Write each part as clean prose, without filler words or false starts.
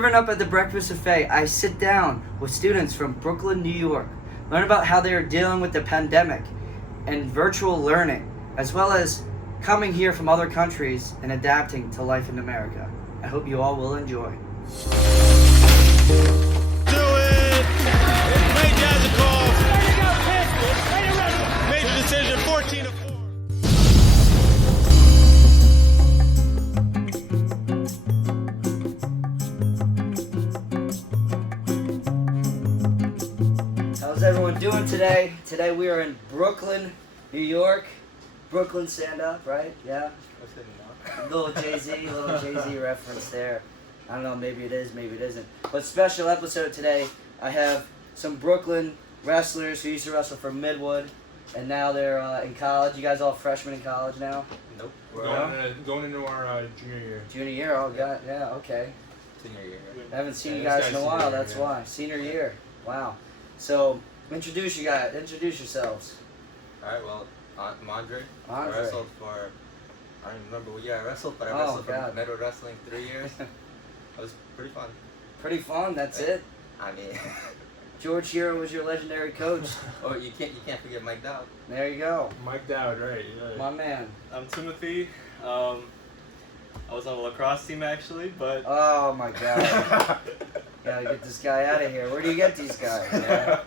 Serving up at the Breakfast BuffetI, I sit down with students from Brooklyn, New York, learn about how they are dealing with the pandemic and virtual learning, as well as coming here from other countries and adapting to life in America. I hope you all will enjoy. Do it! Ray Jaz calls. Major decision, 14-4. How's everyone doing today? Today we are in Brooklyn, New York. Brooklyn, stand up, right? Yeah? Little Jay-Z reference there. I don't know, maybe it is, maybe it isn't. But special episode today, I have some Brooklyn wrestlers who used to wrestle for Midwood, and now they're in college. You guys all freshmen in college now? Nope. Going into our junior year. Junior year? Oh, God, yeah, okay. Senior year. I haven't seen you Yeah, guys in a while, that's why. Senior year. Wow. So, introduce yourselves. Alright, well, I'm Andre. Andre. I wrestled for, I don't remember what year I wrestled, but I Oh, wrestled God. for Midwood Wrestling 3 years. It was pretty fun. Pretty fun, that's it. I mean, George Hero was your legendary coach. oh, you can't forget Mike Dowd. There you go. Mike Dowd, right? Yeah. My man. I'm Timothy. I was on a lacrosse team actually, but Oh my God. Gotta get this guy out of here. Where do you get these guys? Yeah?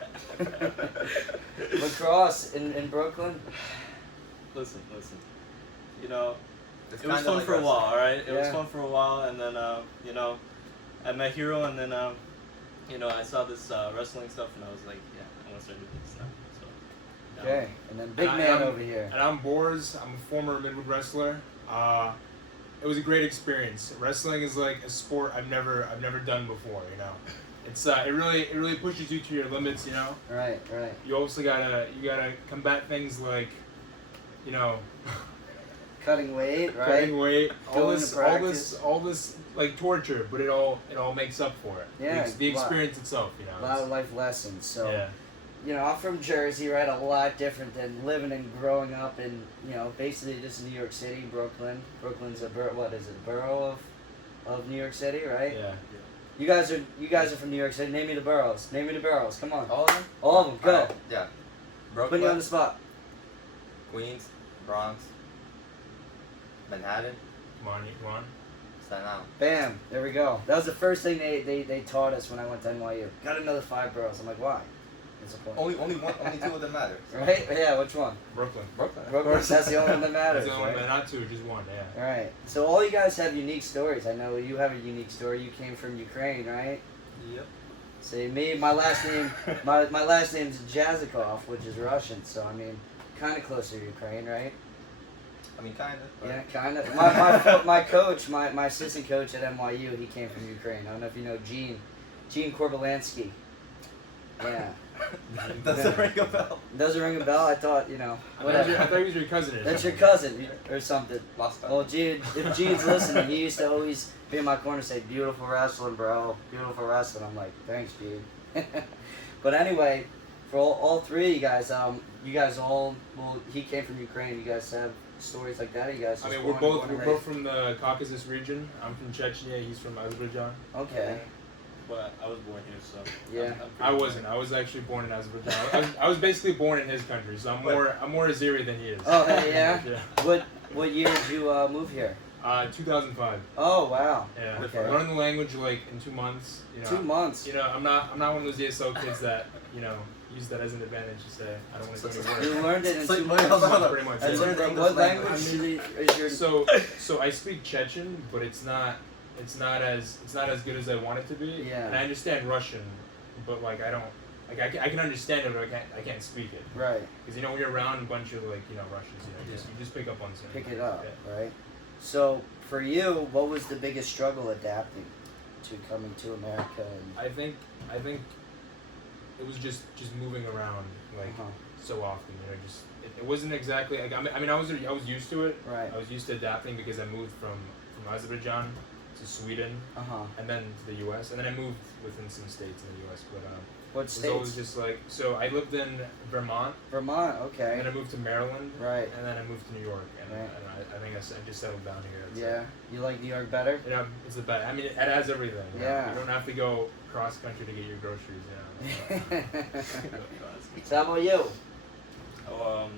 Lacrosse in Brooklyn? listen. You know, It's it was kinda fun like for a wrestling. while, alright? It was Yeah. fun for a while, and then, I met Hero, and then, I saw this wrestling stuff, and I was like, yeah, I want to start doing this stuff. So, Okay. And then big And man I'm- over here. And I'm Boris. I'm a former Midwood wrestler. It was a great experience. Wrestling is like a sport I've never done before. You know, it's it really pushes you to your limits. You know, Right. you also gotta combat things like, you know, Cutting weight, right? cutting weight, Going to practice. all this like torture, but it all makes up for it. Yeah, the wow. experience itself. You know, A lot of life lessons. So, yeah. I'm from Jersey, right? A lot different than living and growing up in, basically just New York City, Brooklyn. Brooklyn's a borough of New York City, right? Yeah. You guys are from New York City. Name me the boroughs. Come on. All of them? All of them. Go. Alright, yeah. Put you on Brooklyn, the spot. Queens, Bronx, Manhattan, Come on. Staten Island. Bam. There we go. That was the first thing they taught us when I went to NYU. Got another 5 boroughs. I'm like, why? It's a point. Only two of them matter. Right? Yeah. Which one? Brooklyn. Brooklyn. Brooklyn. That's the only one that matters. That's the only right? one, not two, just one. Yeah. All right. So all you guys have unique stories. I know you have a unique story. You came from Ukraine, right? Yep. See, my last name, my last name's Jazikov, which is Russian. So I mean, kind of closer to Ukraine, right? I mean, kind of. Yeah, kind of. My coach, my assistant coach at NYU, he came from Ukraine. I don't know if you know Gene Korbalansky. Yeah. Doesn't ring a bell. Doesn't ring a bell. I thought, I whatever. thought he was your cousin. Or That's your something. cousin or something. Lost cousin. Well, Gene, if Gene's listening, he used to always be in my corner and say, "Beautiful wrestling, bro. Beautiful wrestling." I'm like, "Thanks, Gene." But anyway, for all three of you guys, he came from Ukraine. You guys have stories like that? Or you guys? I just mean, we're born and both raised? from the Caucasus region. I'm from Chechnya. He's from Azerbaijan. Okay. but I was born here, so. Yeah. I'm pretty I wasn't. I was actually born in Azerbaijan. I was basically born in his country, so I'm more Azeri than he is. Oh, hey, yeah? Yeah. What year did you move here? 2005. Oh, wow. Yeah. Okay. Learned the language like in 2 months. 2 months. I'm not one of those ESL kids that use that as an advantage to say I don't want to go to work. You learned it in So- 2 wait, months. hold on. Pretty much. That's yeah. it. What language is your? So I speak Chechen, but it's not as good as I want it to be. Yeah. And I understand Russian, but like I don't I can understand it, but I can't speak it. Right. Because when you're around a bunch of Russians, you just pick up on something. Pick it up, Yeah. right? So for you, what was the biggest struggle adapting to coming to America? And, I think it was just moving around like Uh-huh. so often. It wasn't exactly like I was used to it. Right. I was used to adapting because I moved from Azerbaijan to Sweden, and then to the U.S. And then I moved within some states in the U.S. But what it was states? always just like, so I lived in Vermont. Vermont, okay. And then I moved to Maryland. Right. And then I moved to New York. And, Right. I think I just settled down here. Yeah. You like New York better? You know, it's the best. I mean, it has everything. You know? Yeah. You don't have to go cross country to get your groceries. You know. So how about you? Oh,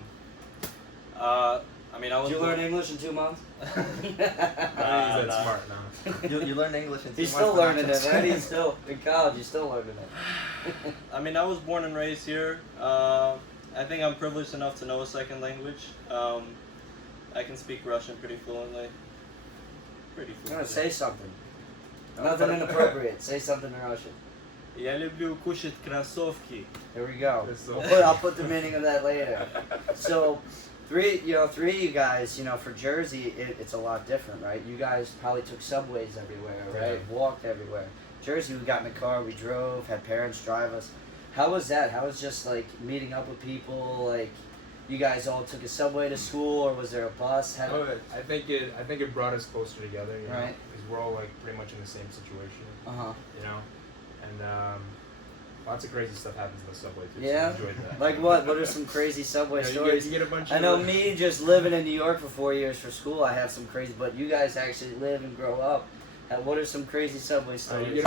I mean, I was. Did you learn English in 2 months? I don't think he's that Nah. smart now. You learned English in 2 He's months. still but not learning it, just- man. He's still in college. He's still learning it. I mean, I was born and raised here. I think I'm privileged enough to know a second language. I can speak Russian pretty fluently. Pretty I'm gonna fluently. say something. Nothing inappropriate. Say something in Russian. Я люблю кушать кроссовки. There we go. That's so- I'll put the meaning of that later. So, three of you guys, for Jersey, it's a lot different, right? You guys probably took subways everywhere, right? Yeah. Walked everywhere. Jersey, we got in the car, we drove, had parents drive us. How was that? How was just like meeting up with people? Like, you guys all took a subway to school, or was there a bus? How I think it brought us closer together, you know, Right. because we're all like pretty much in the same situation, you know, and lots of crazy stuff happens in the subway too. Yeah? So I enjoyed that. Like what? What are some crazy subway You know, stories? You get a bunch I of know me just living in New York for 4 years for school, I have some crazy, but you guys actually live and grow up. What are some crazy subway you stories? get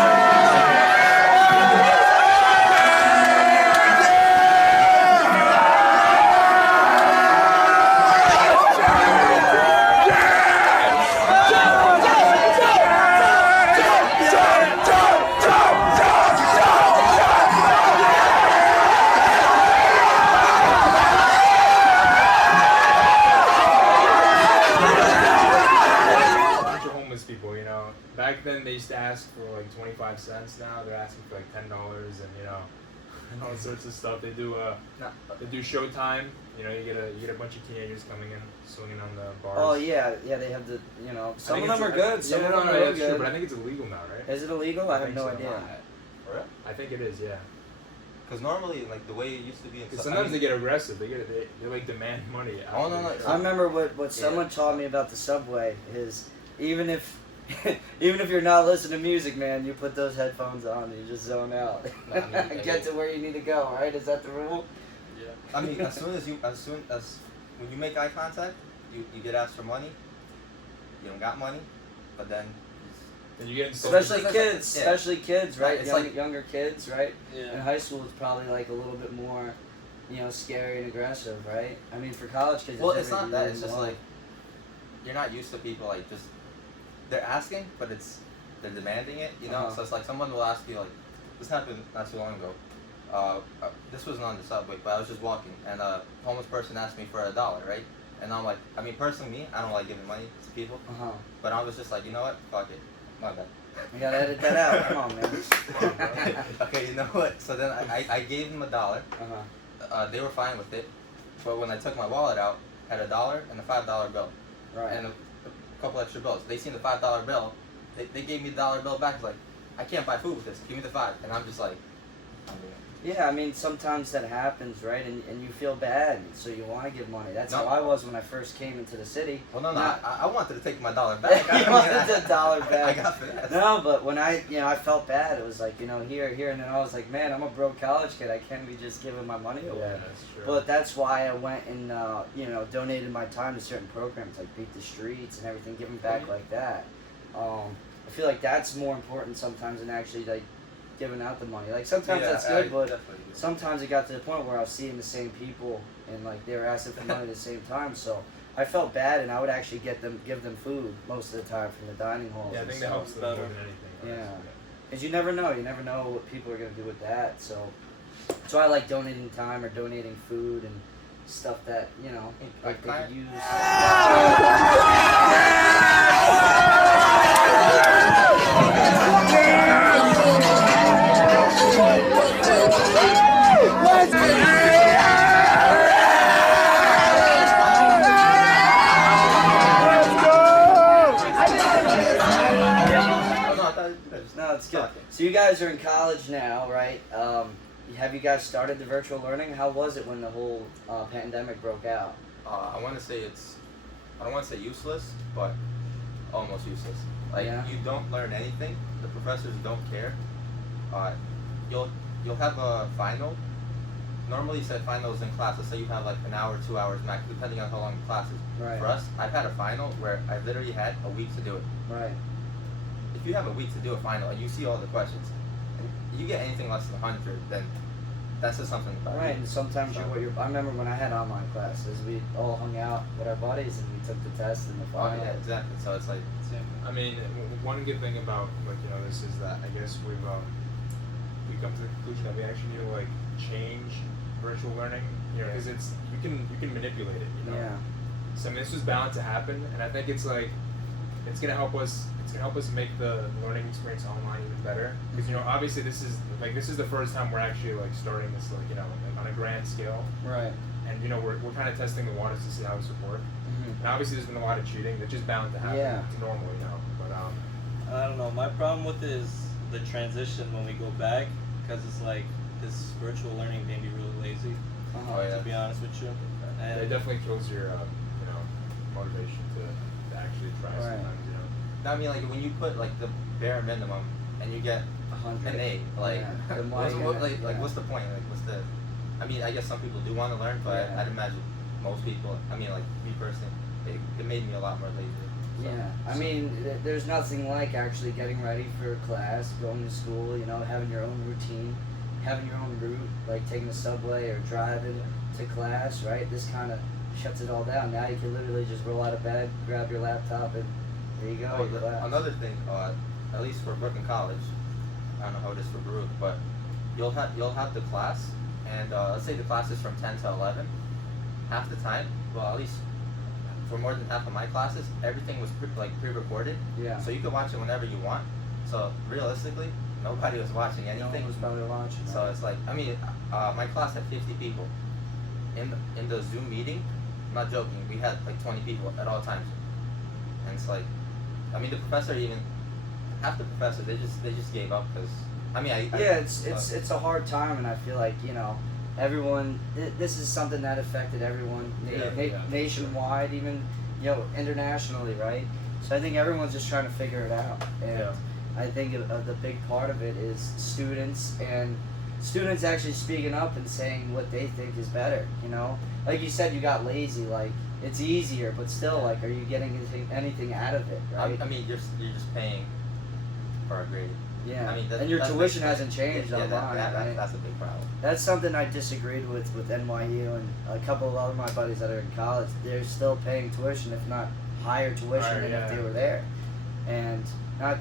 a bunch of homeless people, you know. Back then they used to ask for like 25 cents. Now they're asking for like $10, and you know, and all sorts of stuff. They do showtime. You know, you get a bunch of teenagers coming in, swinging on the bars. Oh yeah, they have the, some of them are good, some of them are that's really true, good. but I think it's illegal now, right? Is it illegal? I have think no so. idea. For real? I think it is, yeah. Because normally, like the way it used to be in Because I sometimes mean, they get aggressive. They like demand money. Oh, no, no, after. I remember what someone Yeah. taught me about the subway is even if you're not listening to music, man, you put those headphones on and you just zone out. No, I mean, Get to where you need to go, right? Is that the rule? Yeah. I mean, as soon as when you make eye contact, you get asked for money. You don't got money, but then Then you get insulted. Especially It's kids, yeah. especially kids, right? It's Younger kids, right? In Yeah. high school, it's probably like a little bit more, scary and aggressive, right? I mean, for college kids, well, it's not everything that. you It's just want. like you're not used to people like just they're asking, but they're demanding it. You know, Uh-huh. so it's like someone will ask you like this happened not too long ago. This wasn't on the subway, but I was just walking, and a homeless person asked me for $1, right? And I'm like, I mean, personally, me, I don't like giving money to people, but I was just like, you know what, fuck it, my bad. You gotta edit that out. Come on, man. Okay, you know what? So then I gave them $1. They were fine with it, but when I took my wallet out, I had $1 and a $5 bill, Right. and a couple extra bills. They seen the $5 bill, they gave me the $1 bill back. It's like, I can't buy food with this. Give me the 5, and I'm just like, I'm doing it. Yeah, I mean, sometimes that happens, right? And you feel bad, so you want to give money. That's No. how I was when I first came into the city. Well, no, Not- I wanted to take my $1 back. You wanted the $1 back. I got finesse. No, but when I felt bad. It was like, here, and then I was like, man, I'm a broke college kid. I can't be just giving my money away. Yeah, that's true. But that's why I went and, donated my time to certain programs, like Beat the Streets and everything, giving back like that. I feel like that's more important sometimes than actually, like, giving out the money. Like, sometimes Yeah, that's good, I but definitely do. sometimes it got to the point where I was seeing the same people and, like, they were asking for money at the same time, so I felt bad, and I would actually give them food most of the time from the dining halls. Yeah, I and think that stuff. helps them more better. than anything. Yeah. honestly. Because you never know what people are going to do with that, so I like donating time or donating food and stuff that, like they could use. Oh, no, I thought just No, it's good. talking. So you guys are in college now, right? Have you guys started the virtual learning? How was it when the whole pandemic broke out? I want to say I don't want to say useless, but almost useless. Like Yeah. you don't learn anything. The professors don't care. You'll have a final. Normally, you said finals in class. Let's say you have like an hour, 2 hours max, depending on how long the class is. Right. For us, I've had a final where I literally had a week to do it. Right. If you have a week to do a final and you see all the questions, and you get anything less than 100, then that says something about Right, you. and sometimes I remember when I had online classes, we all hung out with our buddies and we took the test and the Oh, final. yeah, exactly. So it's like, I mean, one good thing about this is that I guess we come to the conclusion that we actually need to like change virtual learning, because you can manipulate it, Yeah. So I mean, this was bound to happen, and I think it's gonna help us make the learning experience online even better, because obviously this is the first time we're actually like starting this like on a grand scale, Right. and we're kind of testing the waters to see how this would work. Mm-hmm. And obviously there's been a lot of cheating that's just bound to happen. Yeah. It's normal, but I don't know. My problem with it is the transition when we go back, because it's like this virtual learning made me really lazy. oh yeah. To be honest with you, and it definitely kills your motivation to actually try Right. sometimes. I mean, like when you put like the bare minimum and you get 100. an A, like, Yeah. Then why you gonna- like yeah. what's the point? Like, what's the? I mean, I guess some people do want to learn, but Yeah. I'd imagine most people. I mean, like me personally, it made me a lot more lazy. So, Yeah, I mean, there's nothing like actually getting ready for class, going to school, having your own routine, having your own route, like taking the subway or driving to class, right? This kind of shuts it all down. Now you can literally just roll out of bed, grab your laptop, and there you go. Oh, your class. another thing, at least for Brooklyn College, I don't know how it is for Baruch, but you'll have the class, and let's say the class is from 10 to 11. Half the time, well, at least for more than half of my classes, everything was pre-recorded. Yeah. So you could watch it whenever you want. So realistically, nobody was watching No anything. one was probably watching. So right? it's like, I mean, my class had 50 people. In the Zoom meeting, I'm not joking, we had like 20 people at all times. And it's like, I mean, the professor even, half the professors, they just gave up because, I mean, it's a hard time, and I feel like everyone. This is something that affected everyone nationwide, even internationally, right? So I think everyone's just trying to figure it out, and I think the big part of it is students actually speaking up and saying what they think is better. Like you said, you got lazy. Like it's easier, but still, like, are you getting anything out of it, right? I mean, you're just paying for a grade. Yeah, I mean, and your that's tuition big. hasn't changed online, right? That's a big problem. That's something I disagreed with NYU and a couple of other my buddies that are in college. They're still paying tuition, if not higher tuition Right, than yeah. if they were there. And I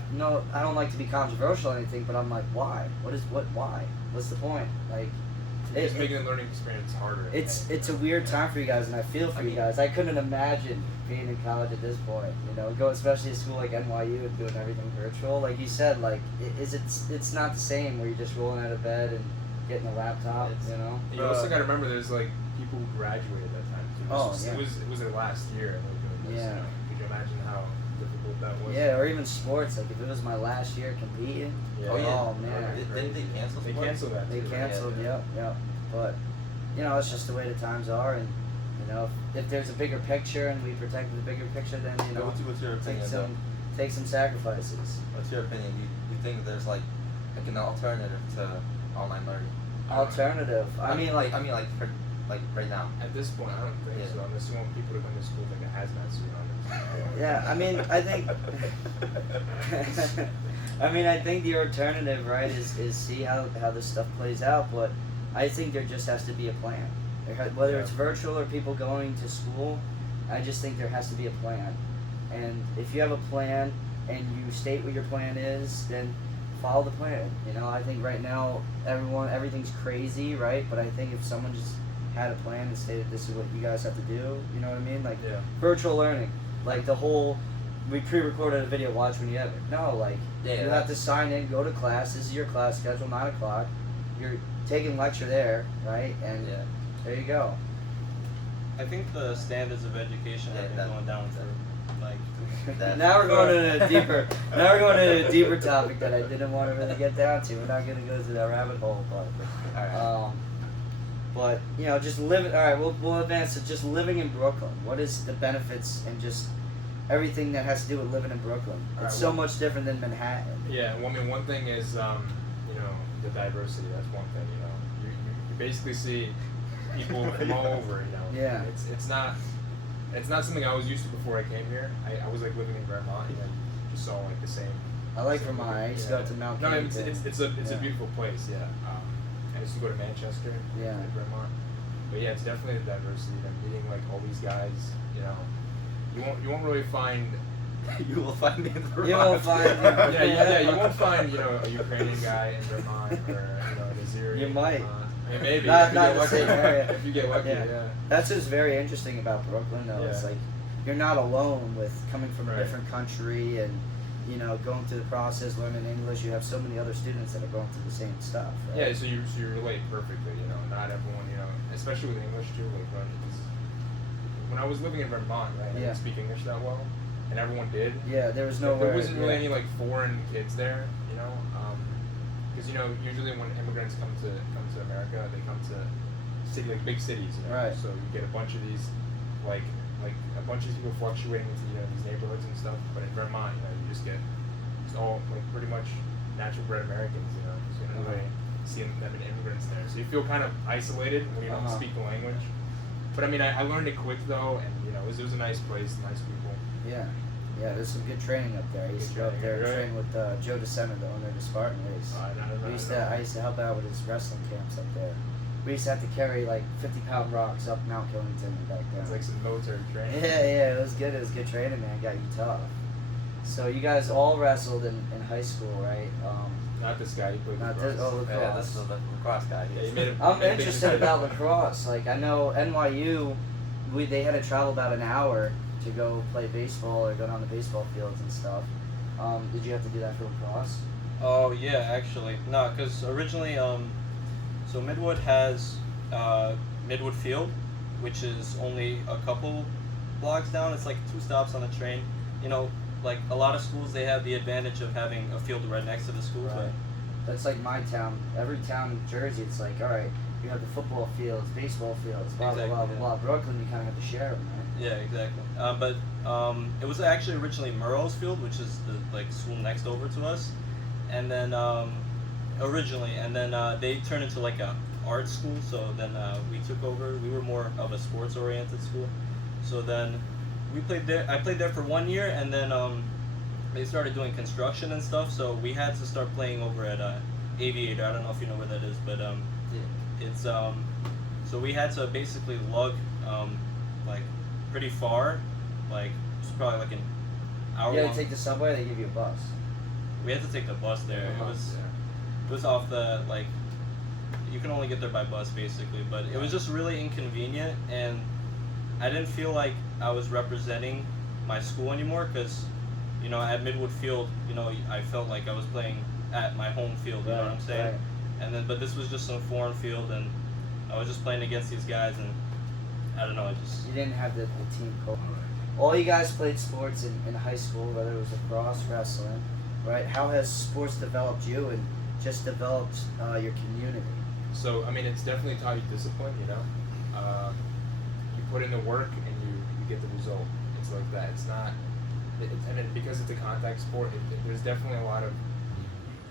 don't like to be controversial or anything, but I'm like, why? Why? What's the point? Like, It's making the learning experience harder. it's a weird time for you guys, and I feel for you guys. I couldn't imagine being in college at this point. Go especially to school like NYU and doing everything virtual. Like you said, like it's not the same where you're just rolling out of bed and getting a laptop. You also got to remember, there's like people who graduated that time too. Oh, yeah. It was their last year, and they were doing this. Yeah. Could you imagine how difficult that was? Yeah, or even sports. Like if it was my last year competing. Yeah. Oh yeah. Oh, man. Didn't they cancel? They sports? canceled that. They too, right? canceled. Yeah. Yep. But it's just the way the times are, and if there's a bigger picture and we protect the bigger picture, then What's your take opinion? take some sacrifices. What's your opinion? You think there's like an alternative to online learning? Alternative. I mean, like for right now. At this point, I don't think Yeah. so. Unless you want people to come to school with like a hazmat suit on. yeah. I mean, I think. I think the alternative, right, is see how this stuff plays out. But I think there just has to be a plan. Whether it's virtual or people going to school, I just think there has to be a plan. And if you have a plan and you state what your plan is, then follow the plan. I think right now everything's crazy, right? But I think if someone just had a plan and stated this is what you guys have to do, you know what I mean? Like virtual learning, like the whole. We pre-recorded a video. Watch when you have it. No, like you have to sign in, go to class. This is your class schedule, 9 o'clock. You're taking lecture there, right? And there you go. I think the standards of education have been going down for like. Now we're going to a deeper. Now we're going to a deeper topic that I didn't want to really get down to. We're not going to go to that rabbit hole, but just living. All right, we'll advance to just living in Brooklyn. What is the benefits and just everything that has to do with living in Brooklyn. Right, It's so much different than Manhattan. Yeah, well, I mean, one thing is, you know, the diversity. That's one thing. You know, you basically see people from all over. You know, Yeah. It's not something I was used to before I came here. I was like living in Vermont and just saw like the same. I like Vermont. I used to go to Mount No, Kennington. it's a beautiful place. Yeah. I used to go to Manchester. Yeah. In Vermont. But yeah, it's definitely the diversity. And meeting like all these guys. You know, you won't really find. You will find me in the You won't find. Yeah. You won't find a Ukrainian guy in Vermont or an Azeri. You might. I mean, maybe. Not if you get the lucky. same area. If you get lucky, yeah. That's just very interesting about Brooklyn, though. It's Yeah. like you're not alone with coming from a Right. different country and going through the process, learning English. You have so many other students that are going through the same stuff. Right? Yeah, so you relate perfectly. Not everyone. Especially with English too. Like when I was living in Vermont, right, I Yeah. didn't speak English that well, and everyone did. Yeah, there was There nowhere. wasn't really any like foreign kids there, because usually when immigrants come to America, they come to big cities, Right. So you get a bunch of these like a bunch of people fluctuating into these neighborhoods and stuff. But in Vermont, you just get it's all like pretty much natural bred Americans, so you don't really see them in immigrants there. So you feel kind of isolated when you don't speak the language. But I mean, I learned it quick though, and it was a nice place, nice people. Yeah, there's some good training up there. I used to go up there and train with Joe DeSena, the owner of the Spartan race. I used to help out with his wrestling camps up there. We used to have to carry like 50-pound rocks up Mount Killington back then. It's like some military training. Yeah, it was good. It was good training, man. Got you tough. So you guys all wrestled in high school, right? Not this guy. He played Not lacrosse. this. Oh, lacrosse. Yeah, this is the lacrosse guy. Yeah, he made it. I'm made a big interested mistake. about lacrosse. Like I know NYU, they had to travel about an hour to go play baseball or go down the baseball fields and stuff. Did you have to do that for lacrosse? Oh yeah, actually, no, because originally, so Midwood has Midwood Field, which is only a couple blocks down. It's like 2 stops on the train. Like a lot of schools, they have the advantage of having a field right next to the school. Right. That's like my town. Every town in Jersey, it's like, all right, you have the football fields, baseball fields, blah Exactly, blah blah yeah. blah. Brooklyn, you kind of have to share them, right? Yeah, exactly. But it was actually originally Burroughs Field, which is the school next over to us, and then they turned into like a art school. So then we took over. We were more of a sports oriented school. So then we played there. I played there for 1 year, and then they started doing construction and stuff. So we had to start playing over at Aviator. I don't know if you know where that is, but it's so we had to basically lug like pretty far, like it's probably like an hour. You long. gotta take the subway. They give you a bus. We had to take the bus there. It was off the you can only get there by bus basically, but it was just really inconvenient, and I didn't feel like I was representing my school anymore because at Midwood Field, I felt like I was playing at my home field. You know what I'm saying? Right. But this was just some foreign field, and I was just playing against these guys, and I don't know. You didn't have the team culture. All you guys played sports in high school, whether it was lacrosse, wrestling, right? How has sports developed you and just developed your community? So I mean, it's definitely taught you discipline. You put in the work and you get the result. It's like that. It's not. And then because it's a contact sport, there's definitely a lot of.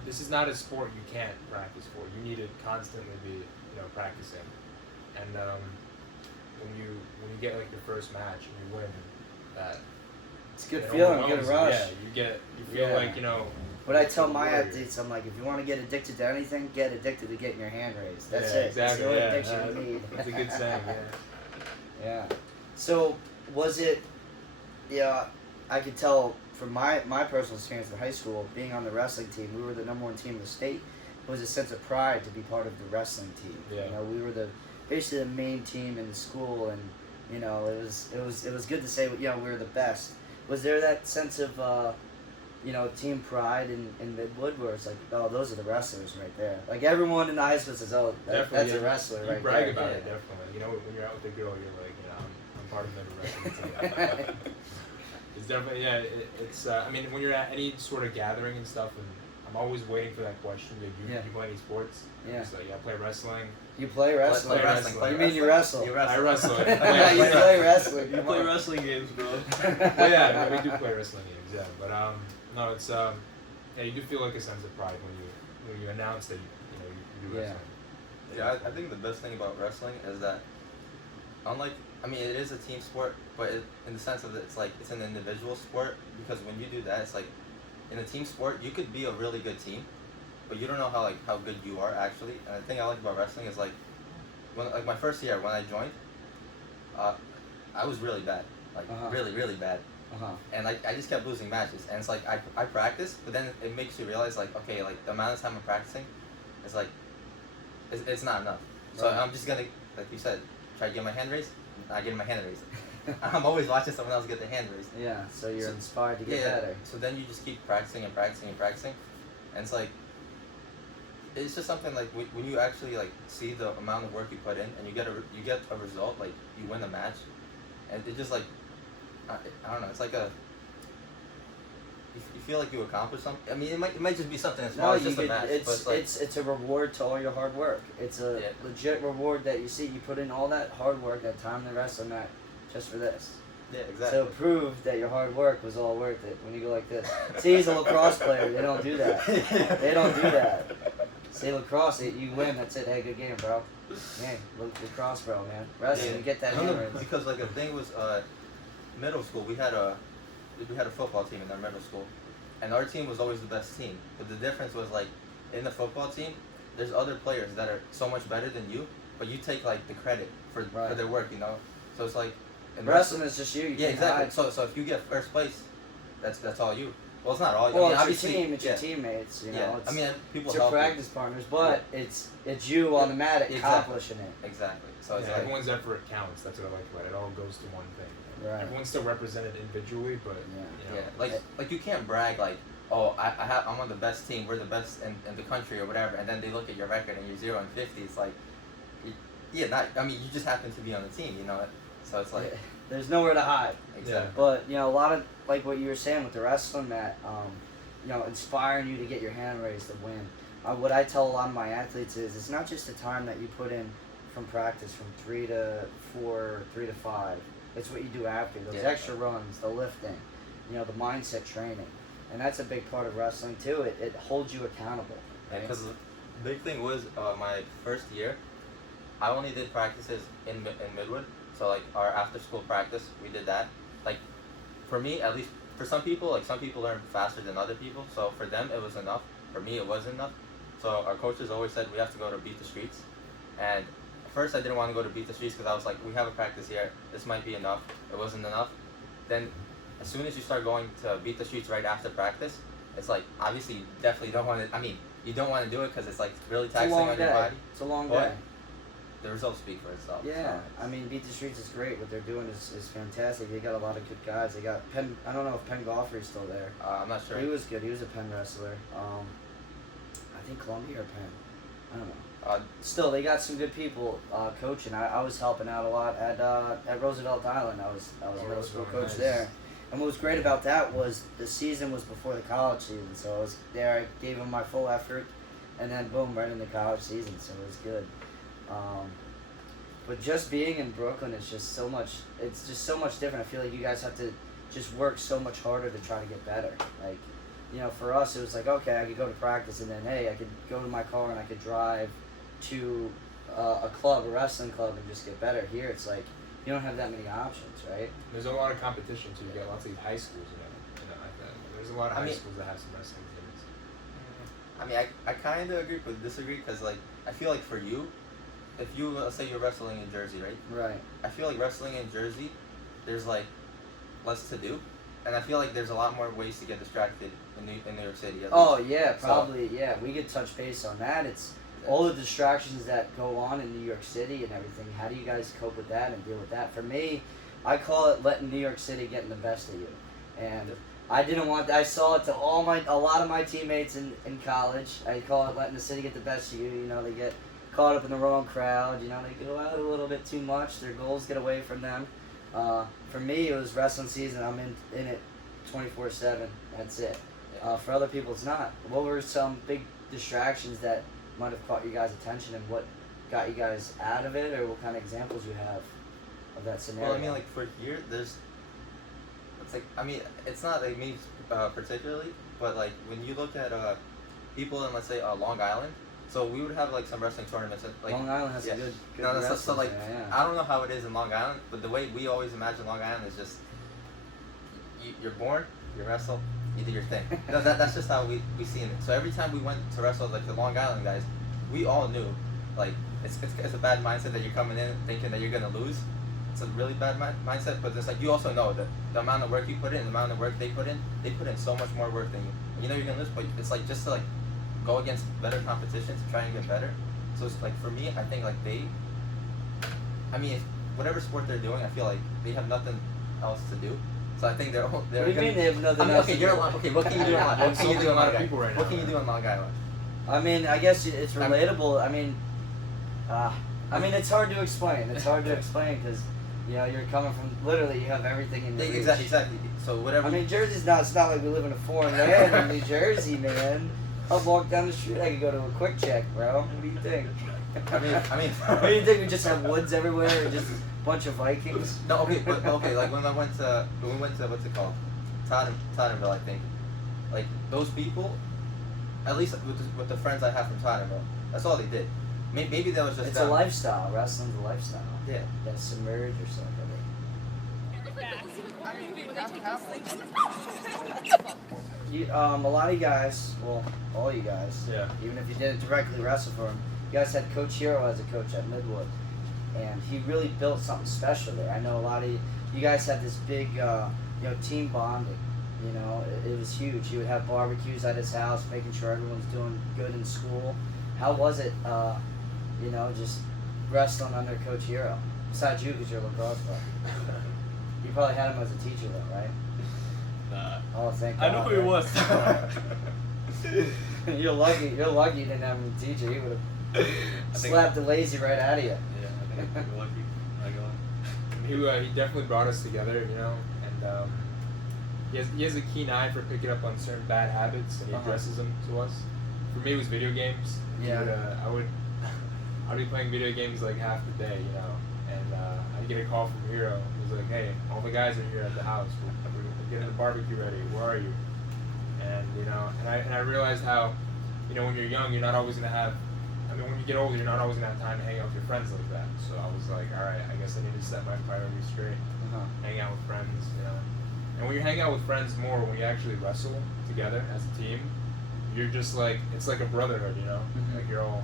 This is not a sport you can't practice for. You need to constantly be practicing, and when you get like your first match and you win, that It's a good it feeling, good overwhelms you. rush. Yeah, you feel like What I tell my warrior. athletes, I'm like, if you want to get addicted to anything, get addicted to getting your hand raised. That's Yeah, it. That's exactly. the only Yeah, addiction you need. That's a good saying. Yeah. Yeah. So was it? Yeah, I could tell from my personal experience in high school, being on the wrestling team, we were the #1 team in the state. It was a sense of pride to be part of the wrestling team. Yeah. We were basically the main team in the school, and it was good to say we were the best. Was there that sense of team pride in Midwood where it's like, oh, those are the wrestlers right there? Like everyone in the high school says, oh, that's a wrestler right there. You brag about Yeah. it, definitely. When you're out with the girl, you're like, I'm part of the wrestling team. It's definitely, it's, I mean, when you're at any sort of gathering and stuff, and I'm I'm always waiting for that question. Do Yeah. you play any sports? Yeah. Just like, I play wrestling. You play wrestling. Play wrestling. You Play mean you wrestling. wrestle? I wrestle. You play wrestling. You play wrestling games, bro. Well, yeah, we do play wrestling games, yeah. But no, it's yeah, you do feel like a sense of pride when you announce that you do Yeah. wrestling. Yeah, I think the best thing about wrestling is that, unlike, I mean, it is a team sport, but in the sense of that it's like it's an individual sport, because when you do that, it's like in a team sport you could be a really good team, but you don't know how good you are actually. And the thing I like about wrestling is like when my first year when I joined, I was really bad, like really bad. And I just kept losing matches, and it's like I practice, but then it makes you realize like, okay, like the amount of time I'm practicing, it's like it's not enough. So Right. I'm just gonna, like you said, try to get my hand raised. Not getting my hand raised. I'm always watching someone else get their hand raised. Yeah, so you're So- inspired to get Yeah. better. So then you just keep practicing and practicing and practicing, and it's like it's just something like when you actually like see the amount of work you put in and you get a result, like you win a match, and it just like I don't know, it's like you feel like you accomplished something. I mean, it might just be something as small No, as just a match, but it's like it's a reward to all your hard work. It's a Yeah. legit reward that you see. You put in all that hard work, that time in the wrestling mat, just for this. yeah, exactly. To prove that your hard work was all worth it when you go like this. See, he's a lacrosse player. They don't do that. They don't do that. See, lacrosse, you win. That's it. Hey, good game, bro. Hey, lacrosse, bro, man. Wrestling, Yeah. you get that No, hand raised. because like the thing was middle school we had a football team in our middle school, and our team was always the best team, but the difference was like in the football team there's other players that are so much better than you, but you take like the credit for Right. their work, so it's like in Wrestling is just you. You yeah, can't exactly. hide. So if you get first place, that's all you. Well, it's not all you. Well, I mean, it's obviously, your team. It's yeah, your teammates. You know, yeah. it's, I mean, people it's your help you. practice partners, but it's you on the mat Exactly. accomplishing it. Exactly. So it's Yeah, like everyone's effort counts. That's what I like about it. It all goes to one thing. Right. Everyone's still represented individually, but Yeah. like you can't brag like, oh, I'm on the best team, we're the best in the country or whatever, and then they look at your record and you're 0-50. It's like, I mean, you just happen to be on the team, So it's like, There's nowhere to hide. exactly. But a lot of like what you were saying with the wrestling mat, inspiring you to get your hand raised to win. What I tell a lot of my athletes is it's not just the time that you put in from practice from 3 to 4, 3 to 5. It's what you do after those Yeah. extra runs, the lifting, the mindset training, and that's a big part of wrestling too. It holds you accountable. Right? Because the big thing was my first year, I only did practices in Midwood. So like our after school practice, we did that. Like for me, at least for some people, like some people learn faster than other people. So for them it was enough. For me it wasn't enough. So our coaches always said we have to go to Beat the Streets. And at first I didn't want to go to Beat the Streets because I was like, we have a practice here. This might be enough. It wasn't enough. Then as soon as you start going to Beat the Streets right after practice, it's like obviously you definitely don't want to. I mean, you don't want to do it because it's like really It's a taxing long on day. your body. It's a long But day. the results speak for itself. Yeah, so I mean, Beat the Streets is great. What they're doing is fantastic. They got a lot of good guys. They got Penn. I don't know if Penn Golfer's still there. I'm not sure. He was good. He was a Penn wrestler. I think Columbia or Penn. I don't know. Still, they got some good people coaching. I was helping out a lot at Roosevelt Island. I was a middle school coach nice. there. And what was great about that was the season was before the college season, so I was there. I gave them my full effort, and then boom, right in the college season. So it was good. But just being in Brooklyn is just so much. It's just so much different. I feel like you guys have to just work so much harder to try to get better. Like, for us, it was like, okay, I could go to practice, and then hey, I could go to my car and I could drive to a wrestling club, and just get better. Here, it's like you don't have that many options, right? there's a lot of competition too. You get lots of these high schools, like that. There's a lot of I high mean- schools that have some wrestling teams. I mean, I kind of agree but disagree because like I feel like for you, if you let's say you're wrestling in Jersey, right? Right. I feel like wrestling in Jersey, there's like less to do, and I feel like there's a lot more ways to get distracted in New York City. At Oh least. yeah, So- probably yeah. We could touch base on that. It's all the distractions that go on in New York City and everything. How do you guys cope with that and deal with that? For me, I call it letting New York City get in the best of you, and I didn't want that. I saw it to a lot of my teammates in college. I call it letting the city get the best of you. They get caught up in the wrong crowd. They go out a little bit too much. Their goals get away from them. For me, it was wrestling season. I'm in it 24/7. That's it. For other people, it's not. What were some big distractions that might have caught you guys' attention, and what got you guys out of it, or what kind of examples you have of that scenario? Well, I mean, like for here, it's like, I mean, it's not like me particularly, but like when you look at people in, let's say, Long Island, so we would have like some wrestling tournaments. Like Long Island has some good wrestlers. So like, yeah. I don't know how it is in Long Island, but the way we always imagine Long Island is just you're born, you wrestle, you do your thing. That's just how we seen it. So every time we went to wrestle like the Long Island guys, we all knew like it's a bad mindset that you're coming in thinking that you're gonna lose. It's a really bad mindset, but it's like you also know that the amount of work you put in, the amount of work they put in so much more work than you. You know you're gonna lose, but it's like just to like go against better competition to try and get better. So it's like for me, I think like I mean, whatever sport they're doing, I feel like they have nothing else to do. So I think they're. What do you mean they have nothing else okay, to you're do? okay. What can you do in Long? What can you do in Long Island? What can you do in Long Island? I mean, I guess it's relatable. I mean, it's hard to explain. It's hard to explain because, you know, you're coming from literally you have everything in your reach. Exactly. So whatever. I mean, Jersey's not. It's not like we live in a foreign land in New Jersey, man. I'll walk down the street. I could go to a quick check, bro. What do you think? I mean. What do you think? We just have woods everywhere and just a bunch of Vikings? No, okay, but okay. Like when we went to what's it called, Tottenville, I think. Like those people, at least with the friends I have from Tottenville, that's all they did. Maybe that was just. It's a lifestyle. Wrestling's a lifestyle. Yeah. That submerge yourself in it. A lot of you guys, well, all you guys, Yeah. even if you didn't directly wrestle for him, you guys had Coach Hero as a coach at Midwood, and he really built something special there. I know a lot of you guys had this big, team bonding. You know, it was huge. He would have barbecues at his house, making sure everyone's doing good in school. How was it, just wrestling under Coach Hero? Besides you, because you're a lacrosse player. You probably had him as a teacher, though, right? Nah. Oh, thank God. I know who he was. You're lucky you didn't have him teacher. He would have slapped the lazy right out of you. Yeah, I think we're lucky. I go on. He definitely brought us together, you know, and he has a keen eye for picking up on certain bad habits, and he addresses them to us. For me, it was video games. Yeah. I'd be playing video games like half the day, you know, and I'd get a call from Hero. He was like, "Hey, all the guys are here at the house. We're getting the barbecue ready. Where are you?" And you know, and I realized how, you know, when you're young, you're not always gonna have. I mean, when you get older, you're not always gonna have time to hang out with your friends like that. So I was like, all right, I guess I need to set my priorities straight. Hang out with friends, you know. And when you hang out with friends more, when you actually wrestle together as a team, you're just like, it's like a brotherhood, you know. Like you're all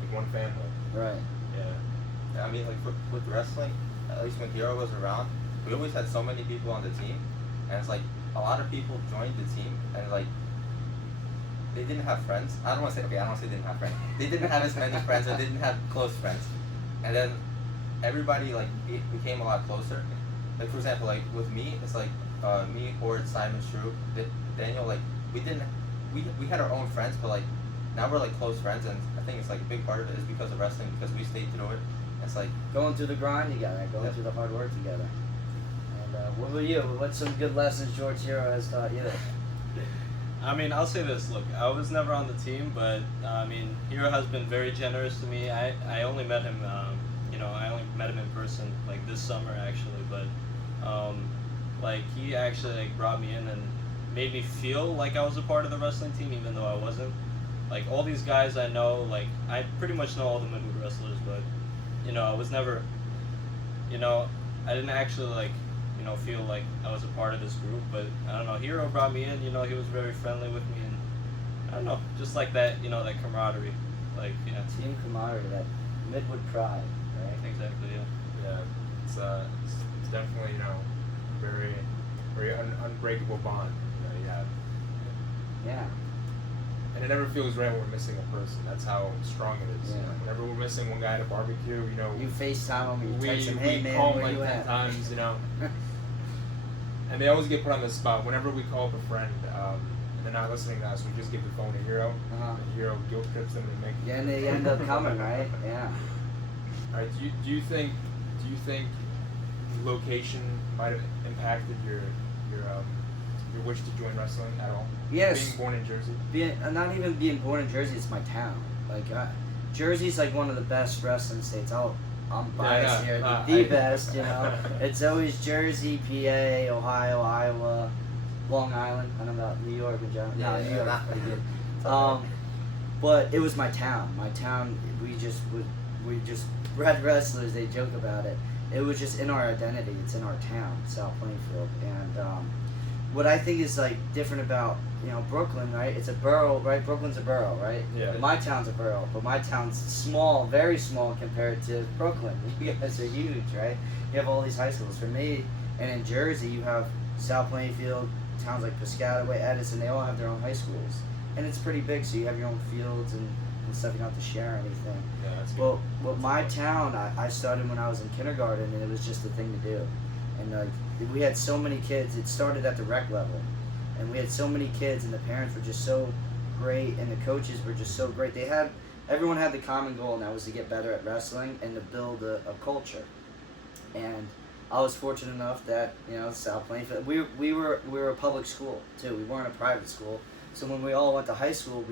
like one family. Right. Yeah. I mean, like with wrestling, at least when Hero was around, we always had so many people on the team, and it's like a lot of people joined the team, and like they didn't have friends. I don't want to say they didn't have friends. They didn't have as many friends, or didn't have close friends, and then everybody like became a lot closer. Like for example, like with me, it's like me, Horde, Simon, Shrew, Daniel. Like we had our own friends, but like now we're like close friends, and I think it's like a big part of it is because of wrestling, because we stayed through it. It's like Going through the grind together, going through the hard work together. And what about you? What's some good lessons George Hero has taught you? I mean, I'll say this. Look, I was never on the team, but I mean, Hero has been very generous to me. I only met him, I only met him in person like this summer actually. But like he actually like brought me in and made me feel like I was a part of the wrestling team, even though I wasn't. Like all these guys I know, like I pretty much know all the Midwood wrestlers, but you know, I was never, I didn't actually like, feel like I was a part of this group. But I don't know, Hero brought me in. He was very friendly with me, and I don't know, just like that, that camaraderie, like Team camaraderie, that Midwood pride, right? Exactly, yeah. Yeah, it's definitely very unbreakable bond you have. Yeah. And it never feels right when we're missing a person. That's how strong it is. Yeah. Whenever we're missing one guy at a barbecue, You FaceTime him, you text him, we hey man, call where him you like 10 at? times, And they always get put on the spot. Whenever we call up a friend and they're not listening to us, we just give the phone to Hero. And Hero guilt trips them and make. Yeah, and they end up coming, right? Yeah. All right. Do you think location might have impacted your your wish to join wrestling at all? Yes. Being born in Jersey. Not even being born in Jersey, it's my town. Like Jersey's like one of the best wrestling states. I'm biased here, the best, you know. It's always Jersey, PA, Ohio, Iowa, Long Island. I don't know about New York in general. No, New York's pretty good. But it was my town. My town, we just bred wrestlers. They joke about it. It was just in our identity. It's in our town, South Plainfield. And what I think is like different about Brooklyn, right? It's a borough, right? Brooklyn's a borough, right? Yeah. My town's a borough, but my town's small, very small compared to Brooklyn. You guys are huge, right? You have all these high schools. For me, and in Jersey, you have South Plainfield, towns like Piscataway, Edison. They all have their own high schools, and it's pretty big. So you have your own fields and stuff. You don't have to share anything. Yeah, that's good. Well, my town, I started when I was in kindergarten, and it was just a thing to do. And we had so many kids. It started at the rec level. And we had so many kids, and the parents were just so great, and the coaches were just so great. Everyone had the common goal, and that was to get better at wrestling and to build a culture. And I was fortunate enough that South Plainfield. We were a public school too. We weren't a private school. So when we all went to high school,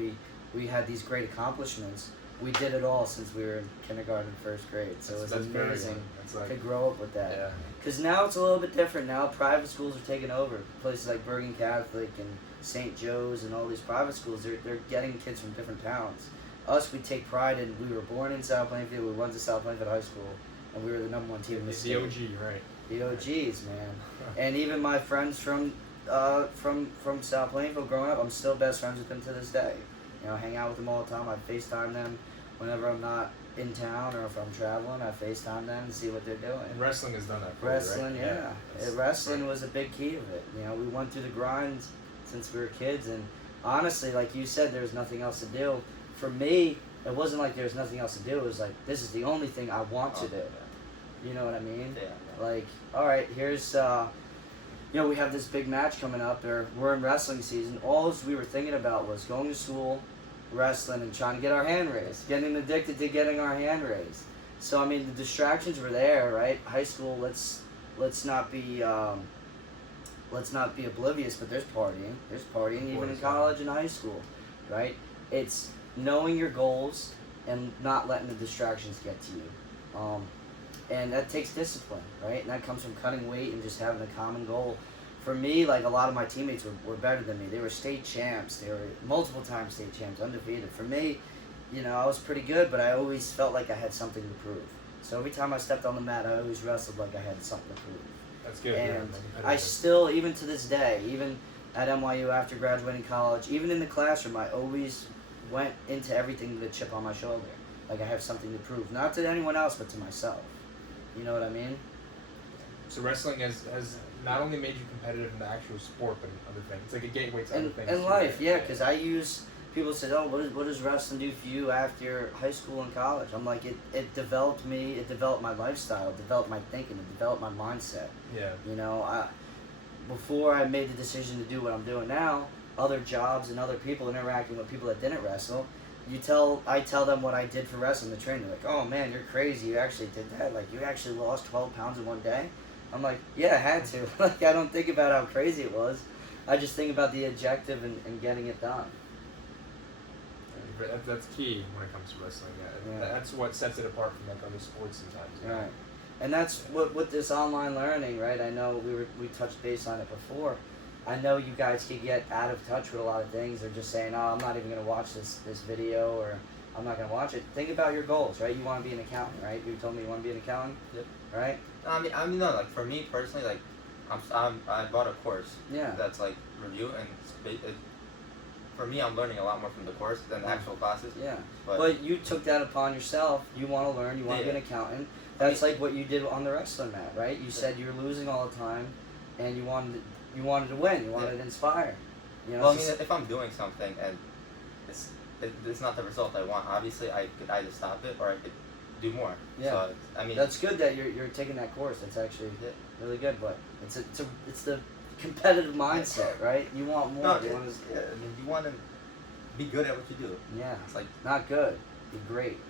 we had these great accomplishments. We did it all since we were in kindergarten, first grade. So it was amazing to grow up with that. Yeah. Because now it's a little bit different. Now private schools are taking over. Places like Bergen Catholic and St. Joe's and all these private schools, they're getting kids from different towns. Us, we take pride in, we were born in South Plainfield, we went to South Plainfield High School, and we were the #1 team in the state. The OG, right. The OGs, man. And even my friends from South Plainfield growing up, I'm still best friends with them to this day. Hang out with them all the time. I FaceTime them whenever I'm not in town or if I'm traveling. I FaceTime them and see what they're doing. And wrestling has done that for Wrestling, you, right? yeah. Wrestling was a big key of it. We went through the grinds since we were kids, and honestly, like you said, there was nothing else to do. For me, it wasn't like there was nothing else to do. It was like, this is the only thing I want to do. You know what I mean? Yeah. Like, all right, here's, we have this big match coming up, or we're in wrestling season. All we were thinking about was going to school, wrestling, and trying to get our hand raised, getting addicted to getting our hand raised. So I mean, the distractions were there, right? High school, let's not be oblivious, but there's partying even in college and high school, right? It's knowing your goals and not letting the distractions get to you, and that takes discipline, right? And that comes from cutting weight and just having a common goal. For me, like a lot of my teammates were better than me. They were state champs. They were multiple time state champs, undefeated. For me, I was pretty good, but I always felt like I had something to prove. So every time I stepped on the mat, I always wrestled like I had something to prove. That's good. And yeah, I still, even to this day, even at NYU after graduating college, even in the classroom, I always went into everything with a chip on my shoulder. Like I have something to prove. Not to anyone else, but to myself. You know what I mean? So wrestling has not only made you competitive in the actual sport, but in other things. It's like a gateway to other things. In life, yeah, because people say, oh, what does wrestling do for you after high school and college? I'm like, it developed me, it developed my lifestyle, it developed my thinking, it developed my mindset. Yeah. Before I made the decision to do what I'm doing now, other jobs and other people interacting with people that didn't wrestle, I tell them what I did for wrestling, the training. They're like, oh man, you're crazy, you actually did that. Like, you actually lost 12 pounds in one day? I'm like, yeah, I had to. Like, I don't think about how crazy it was. I just think about the objective and getting it done. That's key when it comes to wrestling. Yeah. That's what sets it apart from like other sports sometimes. Right. And that's what with this online learning, right? I know we touched base on it before. I know you guys could get out of touch with a lot of things, or just saying, oh, I'm not even going to watch this video, or I'm not going to watch it. Think about your goals, right? You want to be an accountant, right? You told me you want to be an accountant? Yep. Right? I mean, no, like for me personally, like I bought a course. Yeah. That's like review, and for me, I'm learning a lot more from the course than the actual classes. Yeah. But you took that upon yourself. You want to learn. You want to be an accountant. That's like what you did on the wrestling mat, right? You said you were losing all the time, and you wanted to win. You wanted to inspire. Well, I mean, if I'm doing something and it's not the result I want, obviously I could either stop it or I could do more. Yeah. So, I mean, that's good that you're taking that course. That's actually really good. But it's the competitive mindset, right? You want more. No, I mean, you want to be good at what you do. Yeah. It's like not good. Be great.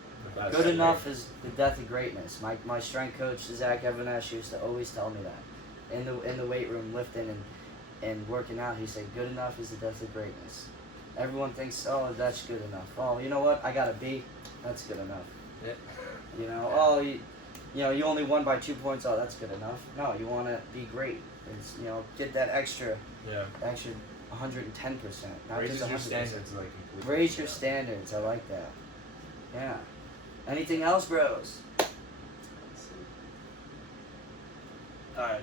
Good enough is the death of greatness. My strength coach, Zach Evanesh, used to always tell me that in the weight room lifting, and and working out, he said, good enough is the death of greatness. Everyone thinks, oh, that's good enough. Oh, you know what? I got a B. That's good enough. Yeah. You know, oh, you know, you only won by 2 points. Oh, that's good enough. No, you want to be great. It's, you know, get that extra 110%. Not Raises just 100%. your standards like completely. Raise your standards. I like that. Yeah. Anything else, bros? Alright,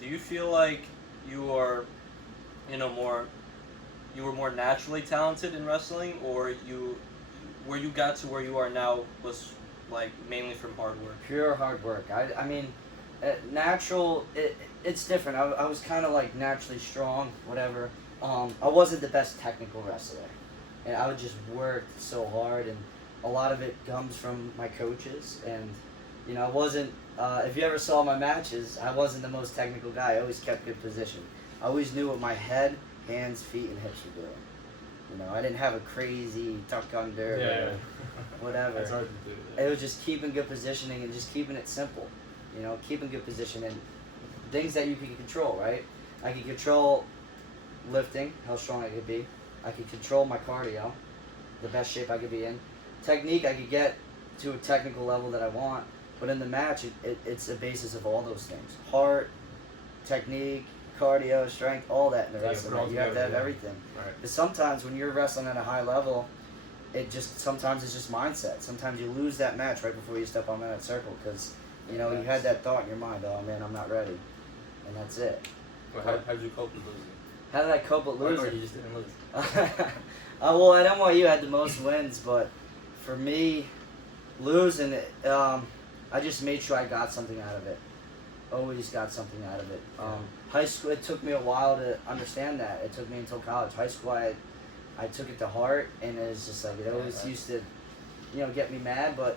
do you feel like you are, you know, you were more naturally talented in wrestling, or where you got to where you are now was like mainly from hard work? Pure hard work. I mean, natural, it's different. I was kind of like naturally strong, whatever. I wasn't the best technical wrestler. And I would just work so hard, and a lot of it comes from my coaches. And, you know, I wasn't, if you ever saw my matches, I wasn't the most technical guy. I always kept good position. I always knew what my head, hands, feet, and hips were doing. You know, I didn't have a crazy tuck under or whatever. That's hard to do. It was just keeping good positioning and just keeping it simple. You know, keeping good position and things that you can control, right? I can control lifting, how strong I could be. I could control my cardio, the best shape I could be in. Technique, I could get to a technical level that I want. But in the match, it's a basis of all those things. Heart, technique, cardio, strength, all that in the wrestling. You have to have everything. Right. But sometimes when you're wrestling at a high level, sometimes it's just mindset. Sometimes you lose that match right before you step on that circle because, you know, you had that thought in your mind, oh man, I'm not ready. And that's it. Well, how did you cope with losing? How did I cope with losing? Or you just didn't lose? Well, at NYU I had the most wins, but for me, losing, I just made sure I got something out of it. Always got something out of it. High school, it took me a while to understand that. It took me until college. High school, I took it to heart, and it was just like, it always used to, you know, get me mad, but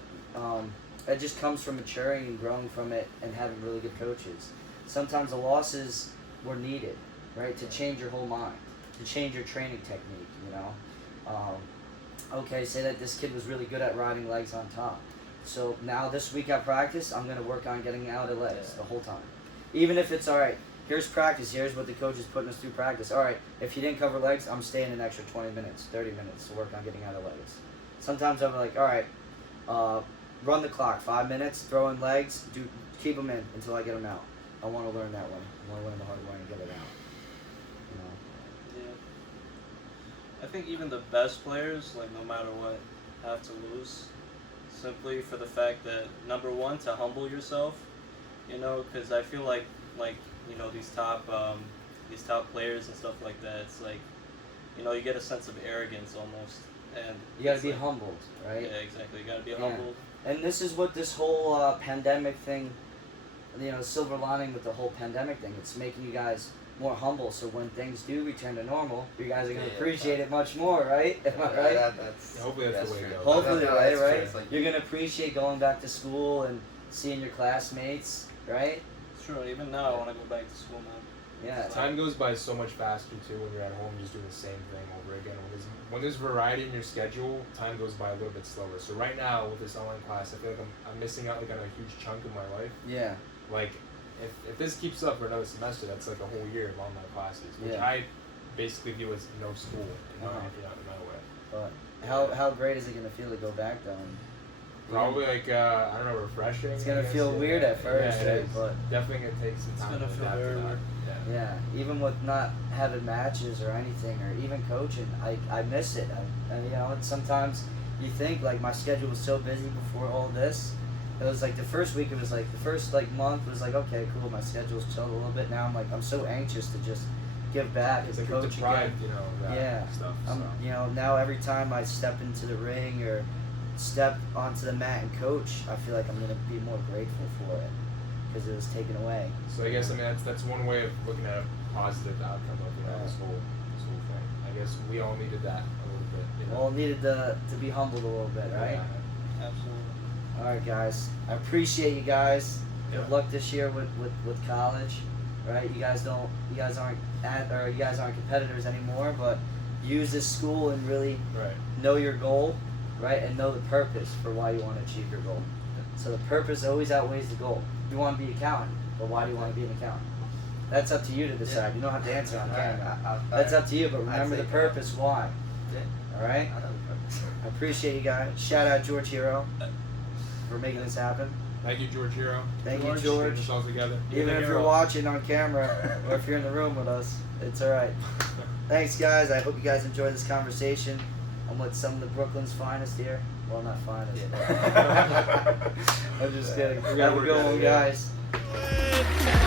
it just comes from maturing and growing from it and having really good coaches. Sometimes the losses were needed, right, to change your whole mind, to change your training technique, you know. Okay, say that this kid was really good at riding legs on top. So now this week at practice, I'm going to work on getting out of legs the whole time. Even if it's, all right, here's practice, here's what the coach is putting us through practice. All right, if you didn't cover legs, I'm staying an extra 20 minutes, 30 minutes to work on getting out of legs. Sometimes I'm like, all right, run the clock, 5 minutes, throw in legs, keep them in until I get them out. I want to learn that one. I want to learn the hard way and get it out. You know? Yeah. I think even the best players, like no matter what, have to lose. Simply for the fact that, number one, to humble yourself, you know, because I feel like you know, these top players and stuff like that, it's like, you know, you get a sense of arrogance almost, and You got to be humbled, right? Yeah, exactly. You got to be humbled. And this is what this whole pandemic thing, you know, silver lining with the whole pandemic thing, it's making you guys more humble, so when things do return to normal, you guys are going to appreciate it much more, right? Am I right? Hopefully that's the way it goes. Hopefully, right? True. Like, You're going to appreciate going back to school and seeing your classmates, right? Sure, even now I want to go back to school now. Yeah. Time goes by so much faster too when you're at home just doing the same thing over again. When there's variety in your schedule, time goes by a little bit slower. So right now with this online class, I feel like I'm missing out like on a huge chunk of my life. Yeah. Like if this keeps up for another semester, that's like a whole year of online classes, which I basically view as no school in my way. But how great is it going to feel to go back though? Probably like I don't know, refreshing. It's gonna feel weird at first, right? But definitely gonna take some time. It's gonna feel very weird. Yeah, even with not having matches or anything, or even coaching, I miss it. I you know, sometimes you think like my schedule was so busy before all this. It was like the first week. It was like the first like month was like, okay, cool. My schedule's chilled a little bit. Now I'm so anxious to just give back It's and like coach deprived, again. you know, that stuff. So. You know, now every time I step into the ring or step onto the mat and coach, I feel like I'm gonna be more grateful for it because it was taken away. So I guess that's one way of looking at a positive outcome of this whole thing. I guess we all needed that a little bit. You know? All needed to be humbled a little bit, right? Yeah. Absolutely. All right, guys. I appreciate you guys. Yeah. Good luck this year with college, right? You guys aren't competitors anymore, but use this school and really know your goal, right? And know the purpose for why you want to achieve your goal. So the purpose always outweighs the goal. You want to be an accountant, but why do you want to be an accountant? That's up to you to decide. You don't have to answer on camera. That's Alright. up to you, but remember the purpose. Why? Yeah. All right. I know the purpose. I appreciate you guys. Shout out George Hero for making this happen. Thank you, George Hero. Thank you, George. Getting us all together. Even if you're watching on camera or if you're in the room with us, it's all right. Thanks, guys. I hope you guys enjoyed this conversation. I'm with some of the Brooklyn's finest here. Well, not finest. Yeah. I'm just kidding. We gotta Have a work good out, one, yeah. guys.